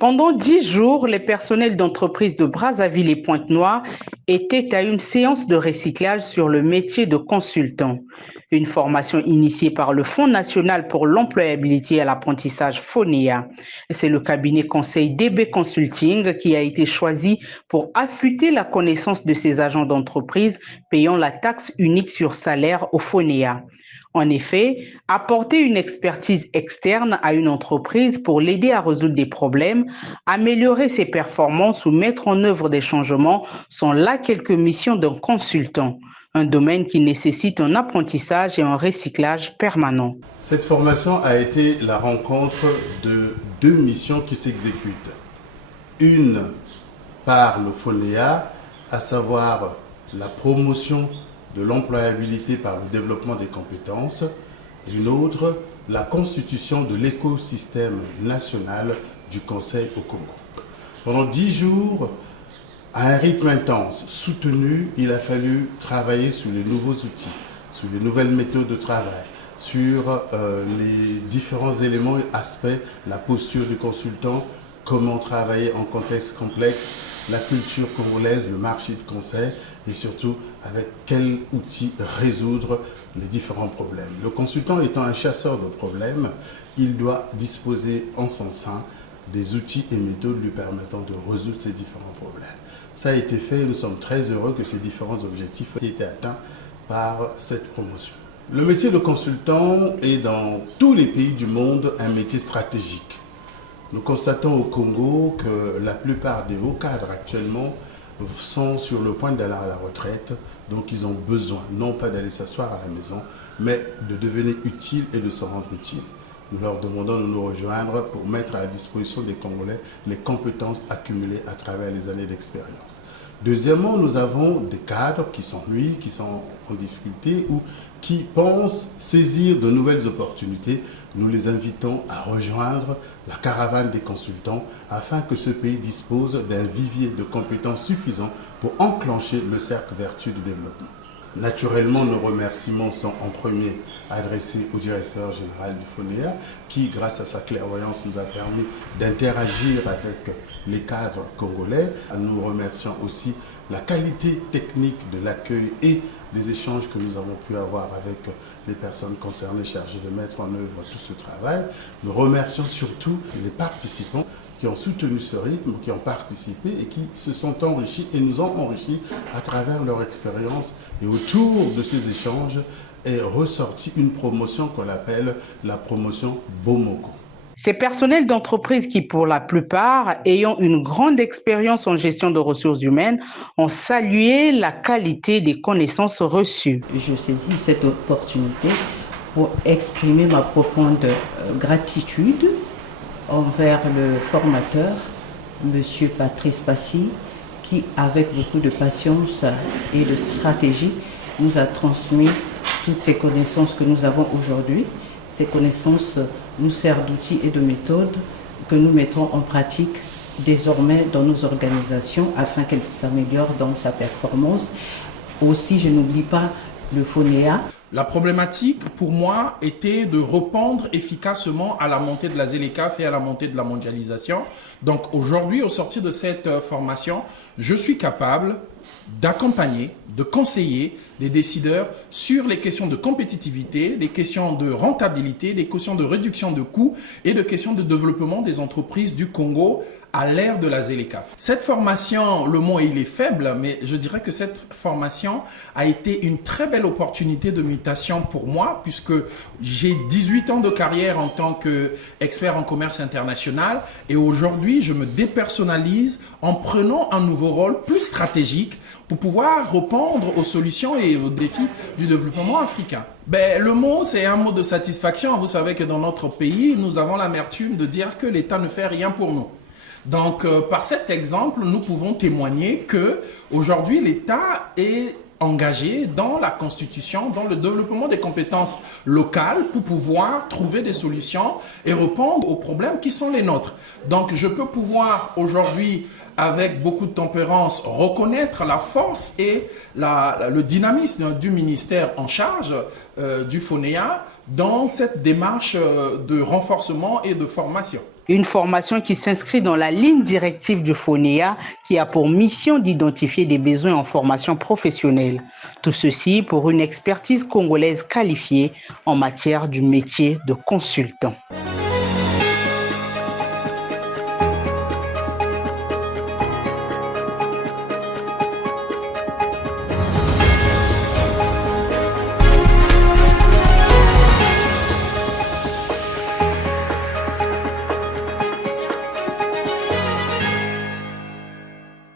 Pendant 10 jours, les personnels d'entreprises de Brazzaville et Pointe-Noire étaient à une séance de recyclage sur le métier de consultant. Une formation initiée par le Fonds national pour l'employabilité et l'apprentissage FONEA. C'est le cabinet conseil DB Consulting qui a été choisi pour affûter la connaissance de ces agents d'entreprise payant la taxe unique sur salaire au FONEA. En effet, apporter une expertise externe à une entreprise pour l'aider à résoudre des problèmes, améliorer ses performances ou mettre en œuvre des changements sont là quelques missions d'un consultant, un domaine qui nécessite un apprentissage et un recyclage permanent. Cette formation a été la rencontre de deux missions qui s'exécutent. Une par le FONEA, à savoir la promotion de l'employabilité par le développement des compétences, et une autre, la constitution de l'écosystème national du Conseil au Congo. Pendant 10 jours, à un rythme intense, soutenu, il a fallu travailler sur les nouveaux outils, sur les nouvelles méthodes de travail, sur les différents éléments et aspects, la posture du consultant, comment travailler en contexte complexe, la culture congolaise, le marché de conseil et surtout avec quels outils résoudre les différents problèmes. Le consultant étant un chasseur de problèmes, il doit disposer en son sein des outils et méthodes lui permettant de résoudre ces différents problèmes. Ça a été fait et nous sommes très heureux que ces différents objectifs aient été atteints par cette promotion. Le métier de consultant est dans tous les pays du monde un métier stratégique. Nous constatons au Congo que la plupart des hauts cadres actuellement sont sur le point d'aller à la retraite, donc ils ont besoin non pas d'aller s'asseoir à la maison, mais de devenir utiles et de se rendre utiles. Nous leur demandons de nous rejoindre pour mettre à la disposition des Congolais les compétences accumulées à travers les années d'expérience. Deuxièmement, nous avons des cadres qui s'ennuient, qui sont en difficulté ou qui pensent saisir de nouvelles opportunités. Nous les invitons à rejoindre la caravane des consultants afin que ce pays dispose d'un vivier de compétences suffisant pour enclencher le cercle vertueux du développement. Naturellement, nos remerciements sont en premier adressés au directeur général du FONEA qui, grâce à sa clairvoyance, nous a permis d'interagir avec les cadres congolais. Nous remercions aussi la qualité technique de l'accueil et des échanges que nous avons pu avoir avec les personnes concernées chargées de mettre en œuvre tout ce travail. Nous remercions surtout les participants qui ont soutenu ce rythme, qui ont participé et qui se sont enrichis et nous ont enrichis à travers leur expérience. Et autour de ces échanges est ressortie une promotion qu'on appelle la promotion Bomoko. Ces personnels d'entreprise qui, pour la plupart, ayant une grande expérience en gestion de ressources humaines, ont salué la qualité des connaissances reçues. Je saisis cette opportunité pour exprimer ma profonde gratitude envers le formateur, M. Patrice Passy, qui, avec beaucoup de patience et de stratégie, nous a transmis toutes ces connaissances que nous avons aujourd'hui. Ces connaissances nous servent d'outils et de méthodes que nous mettrons en pratique désormais dans nos organisations afin qu'elles s'améliorent dans sa performance. Aussi, je n'oublie pas le FONEA. La problématique pour moi était de répondre efficacement à la montée de la ZLECAf et à la montée de la mondialisation. Donc aujourd'hui, au sortir de cette formation, je suis capable d'accompagner, de conseiller les décideurs sur les questions de compétitivité, les questions de rentabilité, les questions de réduction de coûts et les questions de développement des entreprises du Congo à l'ère de la ZLECAf. Cette formation, le mot il est faible, mais je dirais que cette formation a été une très belle opportunité de mutation pour moi, puisque j'ai 18 ans de carrière en tant qu'expert en commerce international et aujourd'hui je me dépersonnalise en prenant un nouveau rôle plus stratégique pour pouvoir répondre aux solutions et aux défis du développement africain. Le mot, c'est un mot de satisfaction. Vous savez que dans notre pays, nous avons l'amertume de dire que l'État ne fait rien pour nous. Donc, par cet exemple, nous pouvons témoigner que aujourd'hui l'État est engagé dans la constitution, dans le développement des compétences locales pour pouvoir trouver des solutions et répondre aux problèmes qui sont les nôtres. Donc, je peux pouvoir aujourd'hui avec beaucoup de tempérance, reconnaître la force et le dynamisme du ministère en charge du FONEA dans cette démarche de renforcement et de formation. Une formation qui s'inscrit dans la ligne directive du FONEA qui a pour mission d'identifier des besoins en formation professionnelle. Tout ceci pour une expertise congolaise qualifiée en matière du métier de consultant.